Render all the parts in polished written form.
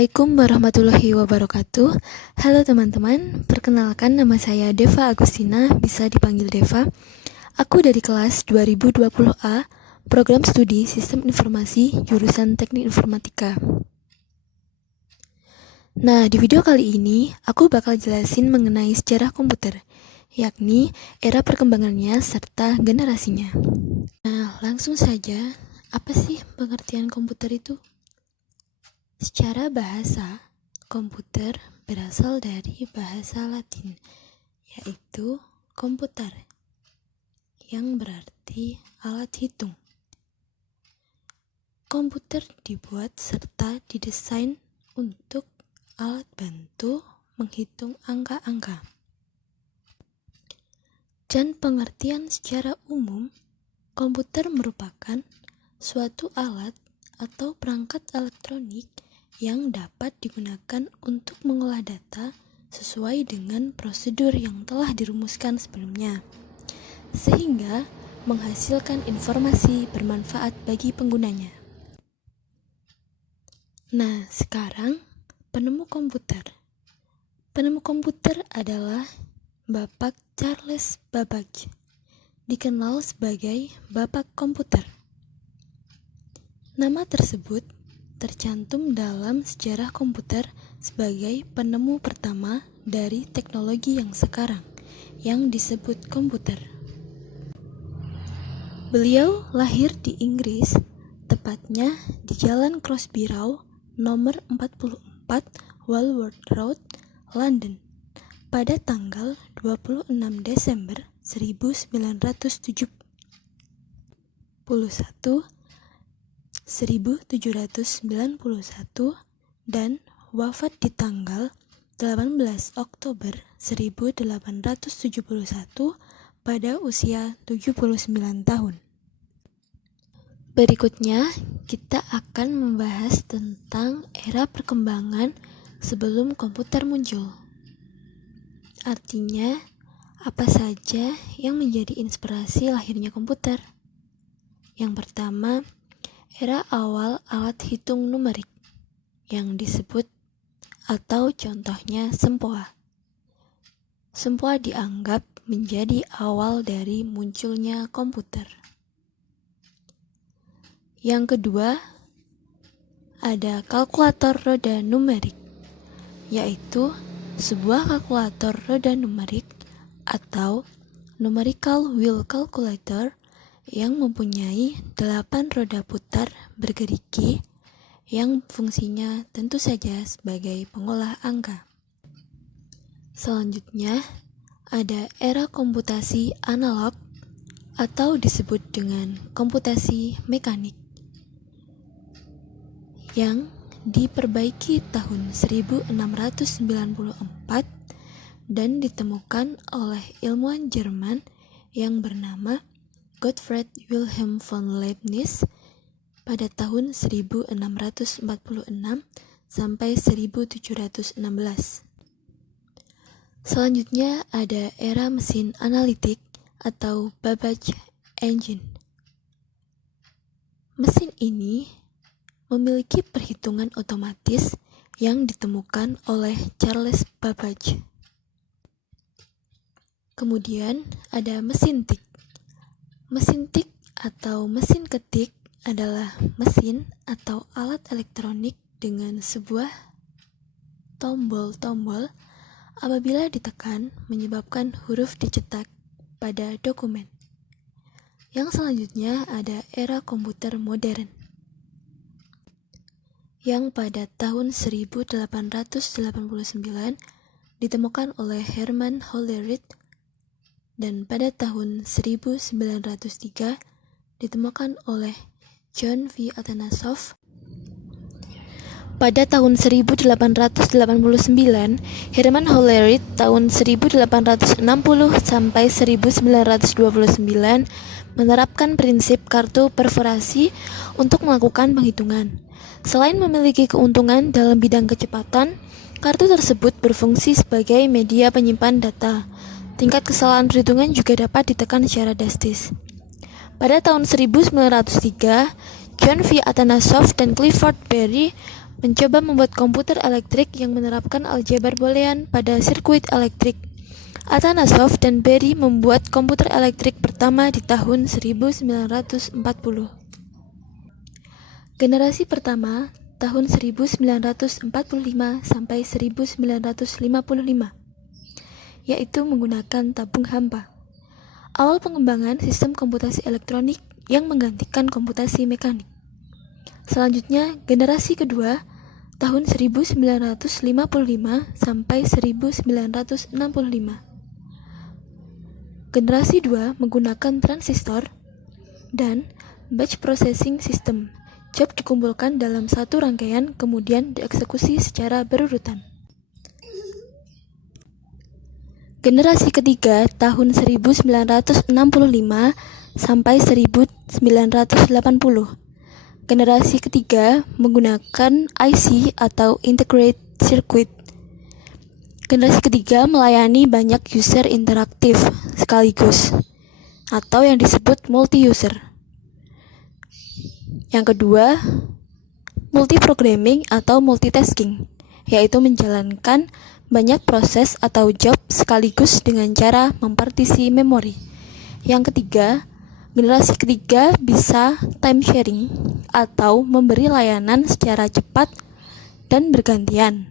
Assalamualaikum warahmatullahi wabarakatuh. Halo teman-teman, perkenalkan nama saya Deva Agustina, bisa dipanggil Deva. Aku dari kelas 2020A, program studi Sistem Informasi, jurusan Teknik Informatika. Nah, di video kali ini, aku bakal jelasin mengenai sejarah komputer, yakni era perkembangannya serta generasinya. Nah, langsung saja, apa sih pengertian komputer itu? Secara bahasa, komputer berasal dari bahasa Latin, yaitu komputer, yang berarti alat hitung. Komputer dibuat serta didesain untuk alat bantu menghitung angka-angka. Dan pengertian secara umum, komputer merupakan suatu alat atau perangkat elektronik yang dapat digunakan untuk mengolah data sesuai dengan prosedur yang telah dirumuskan sebelumnya, sehingga menghasilkan informasi bermanfaat bagi penggunanya. Nah, sekarang penemu komputer. Penemu komputer adalah Bapak Charles Babbage, dikenal sebagai Bapak Komputer. Nama tersebut tercantum dalam sejarah komputer sebagai penemu pertama dari teknologi yang sekarang, yang disebut komputer. Beliau lahir di Inggris, tepatnya di Jalan Crosby Row, nomor 44, Walworth Road, London, pada tanggal 26 Desember 1971 dan wafat di tanggal 18 Oktober 1871 pada usia 79 tahun. Berikutnya, kita akan membahas tentang era perkembangan sebelum komputer muncul. Artinya, apa saja yang menjadi inspirasi lahirnya komputer? Yang pertama, era awal alat hitung numerik yang disebut atau contohnya sempoa. Sempoa dianggap menjadi awal dari munculnya komputer. Yang kedua, ada kalkulator roda numerik, yaitu sebuah kalkulator roda numerik atau numerical wheel calculator yang mempunyai 8 roda putar bergerigi yang fungsinya tentu saja sebagai pengolah angka. Selanjutnya, ada era komputasi analog atau disebut dengan komputasi mekanik yang diperbaiki tahun 1694 dan ditemukan oleh ilmuwan Jerman yang bernama Gottfried Wilhelm von Leibniz pada tahun 1646 sampai 1716. Selanjutnya ada era mesin analitik atau Babbage Engine. Mesin ini memiliki perhitungan otomatis yang ditemukan oleh Charles Babbage. Kemudian ada mesin tik. Mesin tik atau mesin ketik adalah mesin atau alat elektronik dengan sebuah tombol-tombol apabila ditekan menyebabkan huruf dicetak pada dokumen. Yang selanjutnya ada era komputer modern yang pada tahun 1889 ditemukan oleh Hermann Hollerith dan pada tahun 1903 ditemukan oleh John V. Atanasoff. Pada tahun 1889, Hermann Hollerith tahun 1860 sampai 1929 menerapkan prinsip kartu perforasi untuk melakukan penghitungan. Selain memiliki keuntungan dalam bidang kecepatan, kartu tersebut berfungsi sebagai media penyimpan data. Tingkat kesalahan perhitungan juga dapat ditekan secara drastis. Pada tahun 1903, John V. Atanasoff dan Clifford Berry mencoba membuat komputer elektrik yang menerapkan aljabar boolean pada sirkuit elektrik. Atanasov dan Berry membuat komputer elektrik pertama di tahun 1940. Generasi pertama tahun 1945 sampai 1955, yaitu menggunakan tabung hampa. Awal pengembangan sistem komputasi elektronik yang menggantikan komputasi mekanik. Selanjutnya, generasi kedua tahun 1955 sampai 1965. Generasi 2 menggunakan transistor dan batch processing system. Job dikumpulkan dalam satu rangkaian kemudian dieksekusi secara berurutan. Generasi ketiga tahun 1965 sampai 1980. Generasi ketiga menggunakan IC atau Integrated Circuit. Generasi ketiga melayani banyak user interaktif sekaligus atau yang disebut multi-user. Yang kedua, multiprogramming atau multitasking, yaitu menjalankan banyak proses atau job sekaligus dengan cara mempartisi memori. Yang ketiga, generasi ketiga bisa time sharing atau memberi layanan secara cepat dan bergantian,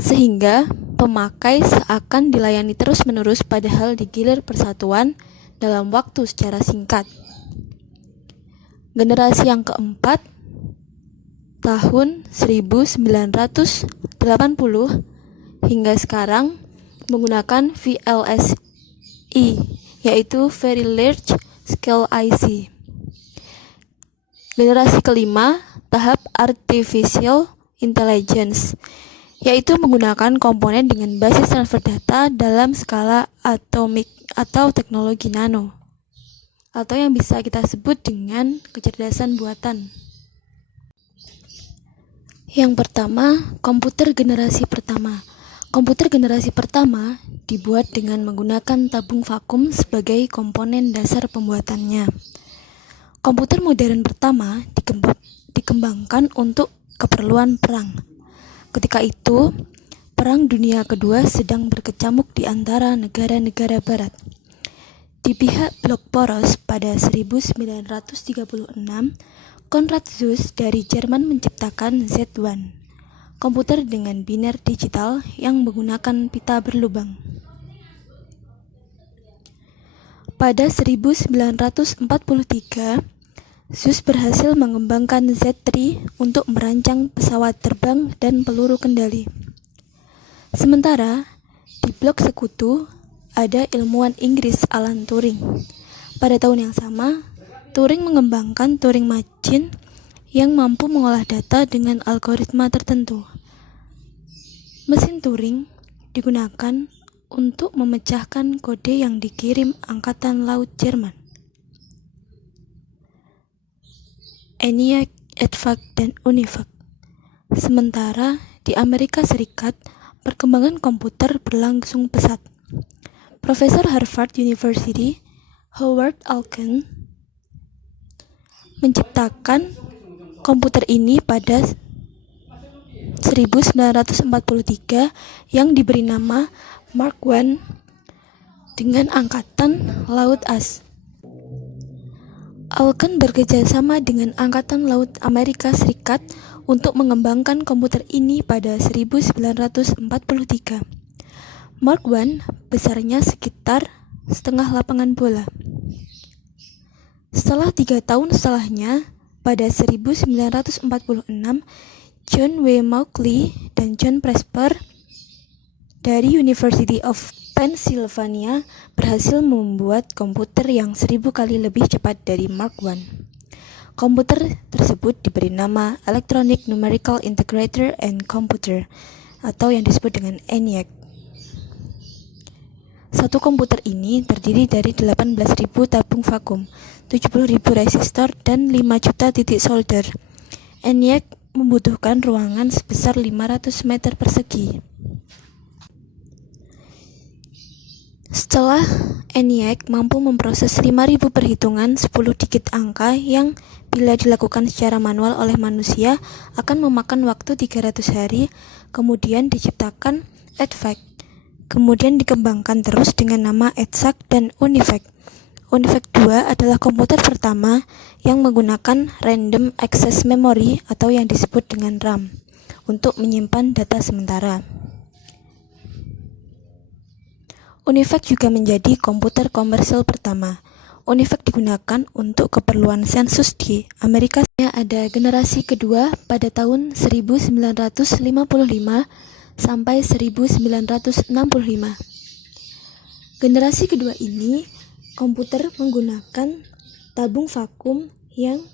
sehingga pemakai seakan dilayani terus-menerus padahal digilir persatuan dalam waktu secara singkat. Generasi yang keempat tahun 1980 hingga sekarang menggunakan VLSI, yaitu Very Large Scale IC. Generasi kelima tahap Artificial Intelligence, yaitu menggunakan komponen dengan basis transfer data dalam skala atomik atau teknologi nano, atau yang bisa kita sebut dengan kecerdasan buatan. Yang pertama, komputer generasi pertama. Komputer generasi pertama dibuat dengan menggunakan tabung vakum sebagai komponen dasar pembuatannya. Komputer modern pertama dikembangkan untuk keperluan perang. Ketika itu, Perang Dunia Kedua sedang berkecamuk di antara negara-negara barat. Di pihak blok poros pada 1936, Konrad Zuse dari Jerman menciptakan Z1, komputer dengan biner digital yang menggunakan pita berlubang. Pada 1943, Zuse berhasil mengembangkan Z3 untuk merancang pesawat terbang dan peluru kendali. Sementara, di blok sekutu, ada ilmuwan Inggris Alan Turing. Pada tahun yang sama, Turing mengembangkan Turing Machine yang mampu mengolah data dengan algoritma tertentu. Mesin Turing digunakan untuk memecahkan kode yang dikirim Angkatan Laut Jerman. ENIAC, EDVAC, dan UNIVAC. Sementara di Amerika Serikat, perkembangan komputer berlangsung pesat. Profesor Harvard University, Howard Alken, menciptakan komputer ini pada 1943 yang diberi nama Mark I dengan Angkatan Laut AS. Alken bekerjasama dengan Angkatan Laut Amerika Serikat untuk mengembangkan komputer ini pada 1943. Mark I besarnya sekitar setengah lapangan bola. Setelah 3 tahun setelahnya, pada 1946, John W. Mauchly dan John Presper dari University of Pennsylvania berhasil membuat komputer yang 1000 kali lebih cepat dari Mark I. Komputer tersebut diberi nama Electronic Numerical Integrator and Computer, atau yang disebut dengan ENIAC. Satu komputer ini terdiri dari 18.000 tabung vakum, 70.000 resistor, dan 5 juta titik solder. ENIAC membutuhkan ruangan sebesar 500 meter persegi. Setelah ENIAC mampu memproses 5.000 perhitungan 10 digit angka yang bila dilakukan secara manual oleh manusia akan memakan waktu 300 hari, kemudian diciptakan EDVAC. Kemudian dikembangkan terus dengan nama EDSAC dan UNIVAC. UNIVAC 2 adalah komputer pertama yang menggunakan Random Access Memory atau yang disebut dengan RAM untuk menyimpan data sementara. UNIVAC juga menjadi komputer komersial pertama. UNIVAC digunakan untuk keperluan sensus di Amerika. Ada generasi kedua pada tahun 1955 sampai 1965. Generasi kedua ini komputer menggunakan tabung vakum yang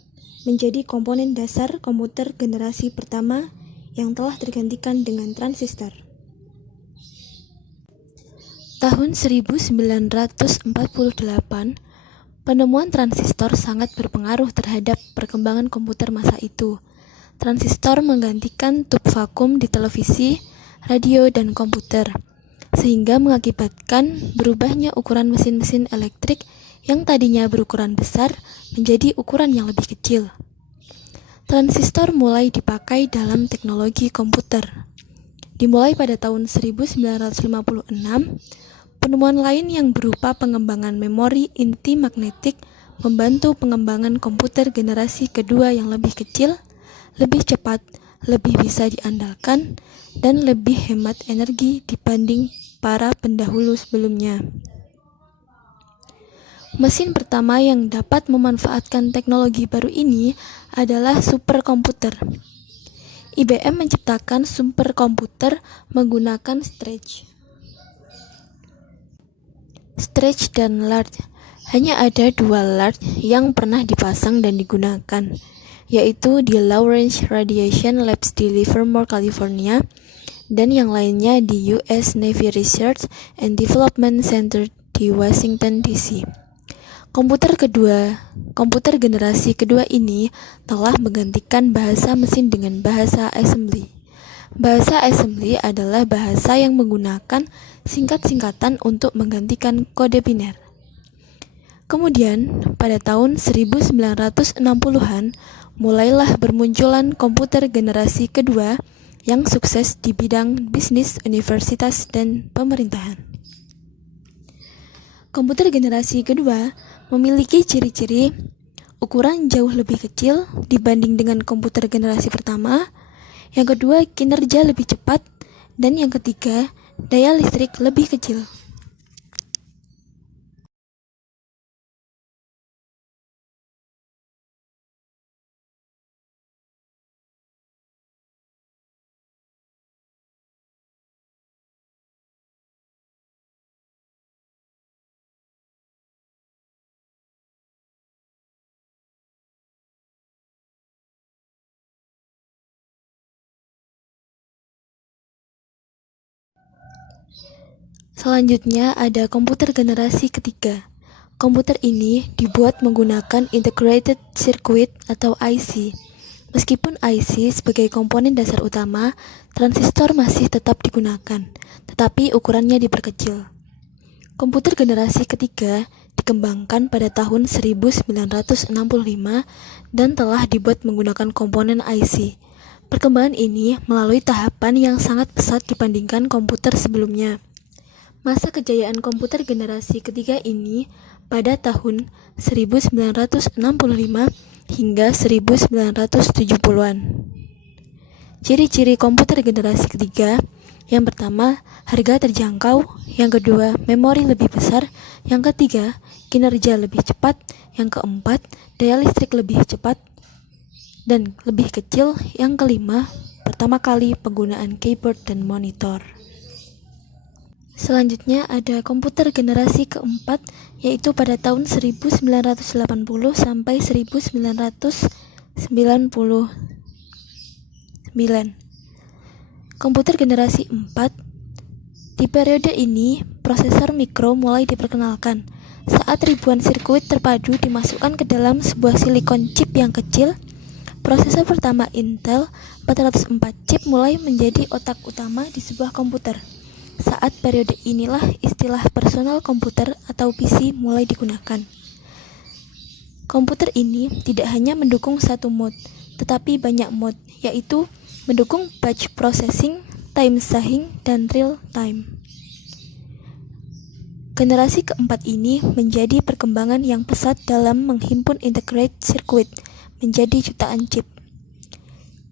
menjadi komponen dasar komputer generasi pertama yang telah tergantikan dengan transistor. Tahun 1948, penemuan transistor sangat berpengaruh terhadap perkembangan komputer masa itu. Transistor menggantikan tub vakum di televisi, radio, dan komputer, sehingga mengakibatkan berubahnya ukuran mesin-mesin elektrik yang tadinya berukuran besar menjadi ukuran yang lebih kecil. Transistor mulai dipakai dalam teknologi komputer. Dimulai pada tahun 1956, penemuan lain yang berupa pengembangan memori inti magnetik membantu pengembangan komputer generasi kedua yang lebih kecil, lebih cepat, lebih bisa diandalkan, dan lebih hemat energi dibanding para pendahulu sebelumnya. Mesin pertama yang dapat memanfaatkan teknologi baru ini adalah superkomputer. IBM menciptakan superkomputer menggunakan Stretch dan Large. Hanya ada 2 Large yang pernah dipasang dan digunakan, yaitu di Long Range Radiation Labs di Livermore, California, dan yang lainnya di US Navy Research and Development Center di Washington, D.C. Komputer generasi kedua ini telah menggantikan bahasa mesin dengan bahasa assembly. Bahasa assembly adalah bahasa yang menggunakan singkat-singkatan untuk menggantikan kode biner. Kemudian, pada tahun 1960-an, mulailah bermunculan komputer generasi kedua yang sukses di bidang bisnis, universitas, dan pemerintahan. Komputer generasi kedua memiliki ciri-ciri ukuran jauh lebih kecil dibanding dengan komputer generasi pertama. Yang kedua, kinerja lebih cepat, dan yang ketiga, daya listrik lebih kecil. Selanjutnya ada komputer generasi ketiga. Komputer ini dibuat menggunakan Integrated Circuit atau IC. Meskipun IC sebagai komponen dasar utama, transistor masih tetap digunakan, tetapi ukurannya diperkecil. Komputer generasi ketiga dikembangkan pada tahun 1965 dan telah dibuat menggunakan komponen IC. Perkembangan ini melalui tahapan yang sangat pesat dibandingkan komputer sebelumnya. Masa kejayaan komputer generasi ketiga ini pada tahun 1965 hingga 1970-an. Ciri-ciri komputer generasi ketiga: yang pertama, harga terjangkau; yang kedua, memori lebih besar; yang ketiga, kinerja lebih cepat; yang keempat, daya listrik lebih cepat dan lebih kecil; yang kelima, pertama kali penggunaan keyboard dan monitor. Selanjutnya ada komputer generasi keempat, yaitu pada tahun 1980 sampai 1999. Komputer generasi 4. Di periode ini, prosesor mikro mulai diperkenalkan. Saat ribuan sirkuit terpadu dimasukkan ke dalam sebuah silikon chip yang kecil, prosesor pertama Intel 404 chip mulai menjadi otak utama di sebuah komputer. Saat periode inilah istilah personal komputer atau PC mulai digunakan. Komputer ini tidak hanya mendukung satu mode, tetapi banyak mode, yaitu mendukung batch processing, time sahing, dan real time. Generasi keempat ini menjadi perkembangan yang pesat dalam menghimpun integrated circuit menjadi jutaan chip.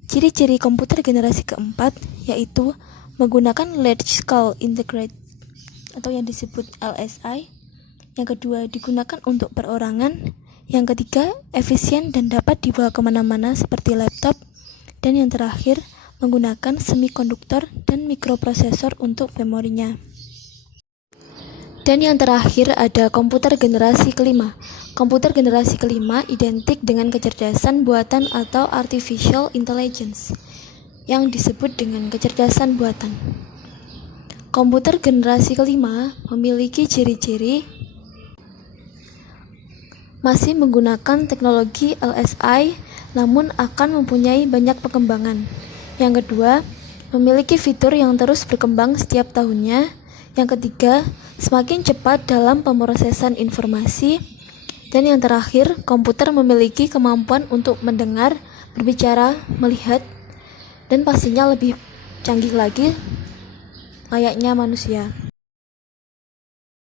Ciri-ciri komputer generasi keempat yaitu menggunakan large scale integrated atau yang disebut LSI. Yang kedua, digunakan untuk perorangan. Yang ketiga, efisien dan dapat dibawa kemana-mana seperti laptop. Dan yang terakhir, menggunakan semikonduktor dan mikroprosesor untuk memorinya. Dan yang terakhir ada komputer generasi kelima. Komputer generasi kelima identik dengan kecerdasan buatan atau artificial intelligence yang disebut dengan kecerdasan buatan. Komputer generasi kelima memiliki ciri-ciri masih menggunakan teknologi LSI namun akan mempunyai banyak perkembangan. Yang kedua, memiliki fitur yang terus berkembang setiap tahunnya. Yang ketiga, semakin cepat dalam pemrosesan informasi. Dan yang terakhir, komputer memiliki kemampuan untuk mendengar, berbicara, melihat, dan pastinya lebih canggih lagi layaknya manusia.